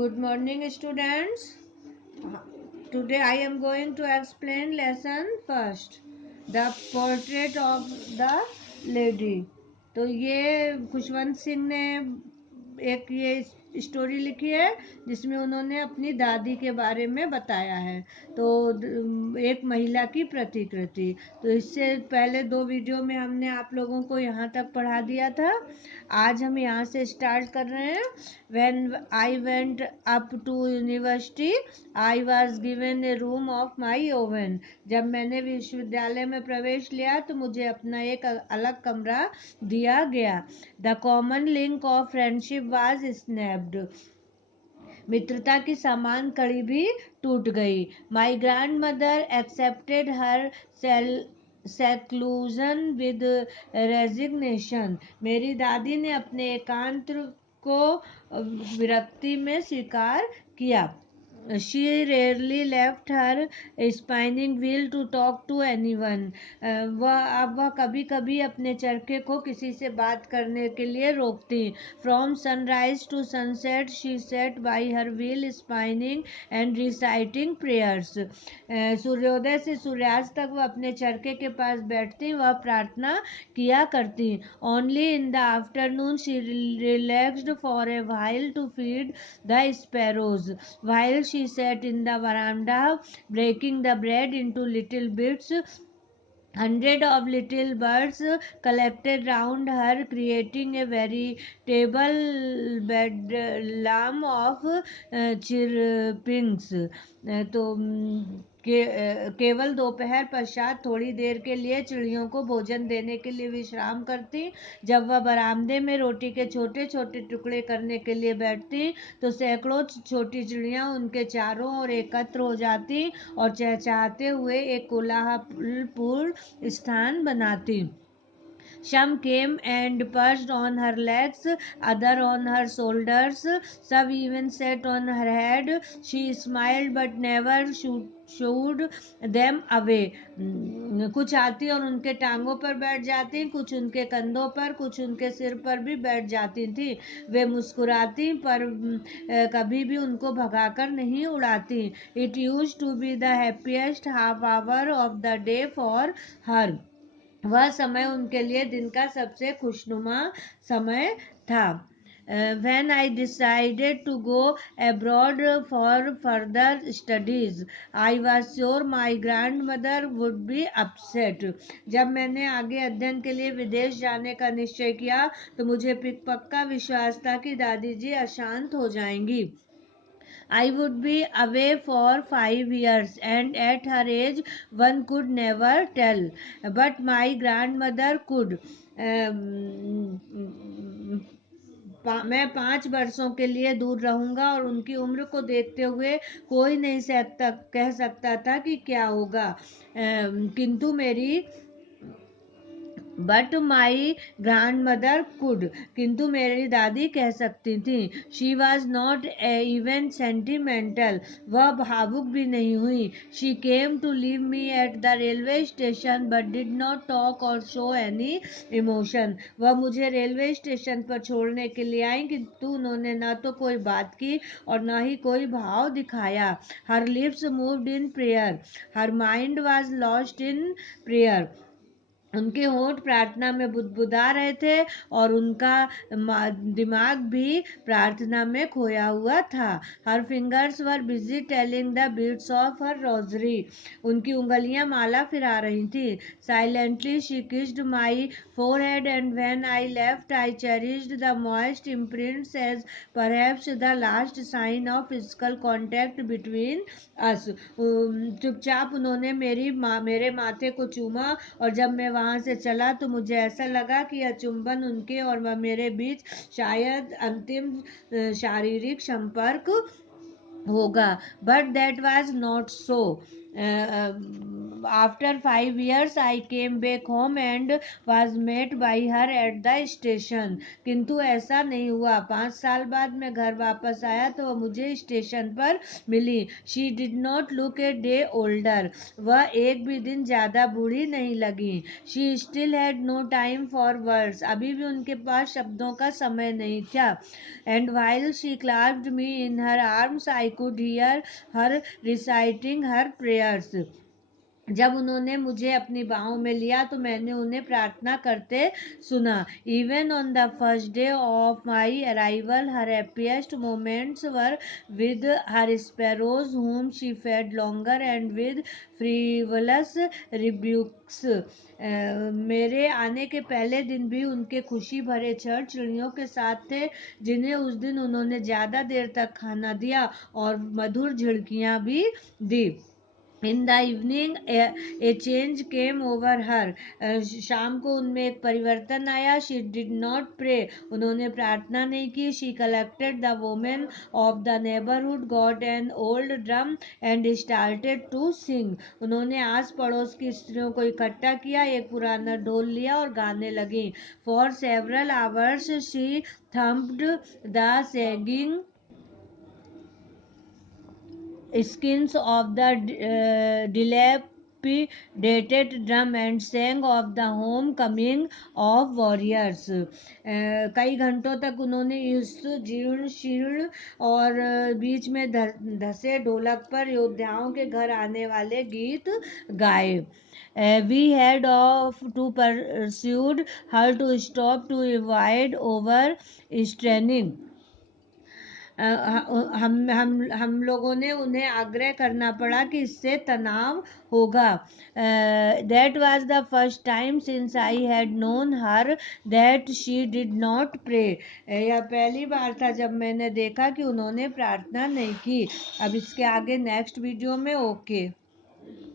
Good morning, students. Today I am going to explain lesson first, the portrait of the lady. तो ये खुशवंत सिंह ने एक ये story लिखी है जिसमें उन्होंने अपनी दादी के बारे में बताया है। तो एक महिला की प्रतिकृति। तो इससे पहले 2 वीडियो में हमने आप लोगों को यहाँ तक पढ़ा दिया था। आज हम यहाँ से स्टार्ट कर रहे हैं। When I went up to university, I was given a room of my own. जब मैंने विश्वविद्यालय में प्रवेश लिया तो मुझे अपना एक अलग कमरा दिया गया। The common link of friendship was snapped. मित्रता की समान कड़ी भी टूट गई। My grandmother accepted her seclusion with resignation. मेरी दादी ने अपने एकांत को विरक्ति में स्वीकार किया। She rarely left her spinning wheel to talk to anyone. वह कभी कभी अपने चरखे को किसी से बात करने के लिए रोकती। From sunrise to sunset she sat by her wheel spinning and reciting prayers. सूर्योदय से सूर्यास्त तक वह अपने चरखे के पास बैठती, वह प्रार्थना किया करती। Only in the afternoon she relaxed for a while to feed the sparrows. While she sat in the veranda breaking the bread into little bits, hundreds of little birds collected round her, creating a veritable bedlam of chirpings. तो केवल दोपहर पश्चात थोड़ी देर के लिए चिड़ियों को भोजन देने के लिए विश्राम करती। जब वह बरामदे में रोटी के छोटे छोटे टुकड़े करने के लिए बैठती तो सैकड़ों छोटी चिड़ियां उनके चारों ओर एकत्र हो जाती और चहचहाते हुए एक कोलाहलपूर्ण स्थान बनाती। Some came and perched on her legs, other on her shoulders, some even sat on her head. She smiled but never shooed them away. कुछ आती और उनके टांगों पर बैठ जाती, कुछ उनके कंधों पर, कुछ उनके सिर पर भी बैठ जाती थी। वे मुस्कुराती पर कभी भी उनको भगाकर नहीं उड़ाती। It used to be the happiest half hour of the day for her. वह समय उनके लिए दिन का सबसे खुशनुमा समय था। When I decided to go abroad for further studies, I was sure my grandmother would be upset. जब मैंने आगे अध्ययन के लिए विदेश जाने का निश्चय किया तो मुझे पक्का विश्वास था कि दादी जी अशांत हो जाएंगी। I would be away for 5 years, and at her age, one could never tell. But my grandmother could. मैं 5 वर्षों के लिए दूर रहूंगा और उनकी उम्र को देखते हुए कोई नहीं कह सकता था कि क्या होगा। किंतु मेरी but my grandmother could, किंतु मेरी दादी कह सकती थी। She was not even sentimental, वह भावुक भी नहीं हुई। She came to leave me at the railway station but did not talk or show any emotion. वह मुझे रेलवे स्टेशन पर छोड़ने के लिए आई किंतु उन्होंने न तो कोई बात की और न ही कोई भाव दिखाया। हर lips moved in prayer, her mind was lost in prayer. उनके होंठ प्रार्थना में बुदबुदा रहे थे और उनका दिमाग भी प्रार्थना में खोया हुआ था। Her fingers were busy telling the beads of her rosary, उनकी उंगलियां माला फिरा रही थी। Silently she kissed my forehead, and when I left I cherished the moist imprints as perhaps the last sign of physical contact between us. चुपचाप उन्होंने मेरे माथे को चूमा और जब मैं वहां से चला तो मुझे ऐसा लगा कि यह चुंबन उनके और मेरे बीच शायद अंतिम शारीरिक संपर्क होगा। But that was not so. after 5 years I came back home and was met by her at the station. किंतु ऐसा नहीं हुआ. 5 साल बाद मैं घर वापस आया तो वह मुझे स्टेशन पर मिली. She did not look a day older. वह एक भी दिन ज्यादा बूढ़ी नहीं लगी. She still had no time for words. अभी भी उनके पास शब्दों का समय नहीं था. And while she clasped me in her arms, I could hear her reciting her prayers. जब उन्होंने मुझे अपनी बाहों में लिया तो मैंने उन्हें प्रार्थना करते सुना. Even on the first day of my arrival, her happiest moments were with her sparrows, whom she fed longer, and with frivolous rebukes. मेरे आने के पहले दिन भी उनके खुशी भरे क्षण चिड़ियों के साथ थे, जिन्हें उस दिन उन्होंने ज्यादा देर तक खाना दिया और मधुर झिड़कियां भी दी. In the evening a change came over her. शाम को उनमें एक परिवर्तन आया. She did not pray. उन्होंने प्रार्थना नहीं की. She collected the women of the neighbourhood, got an old drum and started to sing. उन्होंने आस पड़ोस की स्त्रियों को इकट्ठा किया, एक पुराना ढोल लिया और गाने लगी. For several hours she thumped the sagging skins of the dilapidated drum and sang of the homecoming of warriors. कई घंटों तक उन्होंने इस जीर्ण शीर्ण और बीच में धसे ढोलक पर योद्धाओं के घर आने वाले गीत गाए. We had to pursued her to stop to avoid overstraining. हम लोगों ने उन्हें आग्रह करना पड़ा कि इससे तनाव होगा. That was the first time since I had known her that she did not pray. यह पहली बार था जब मैंने देखा कि उन्होंने प्रार्थना नहीं की. अब इसके आगे नेक्स्ट वीडियो में. ओके.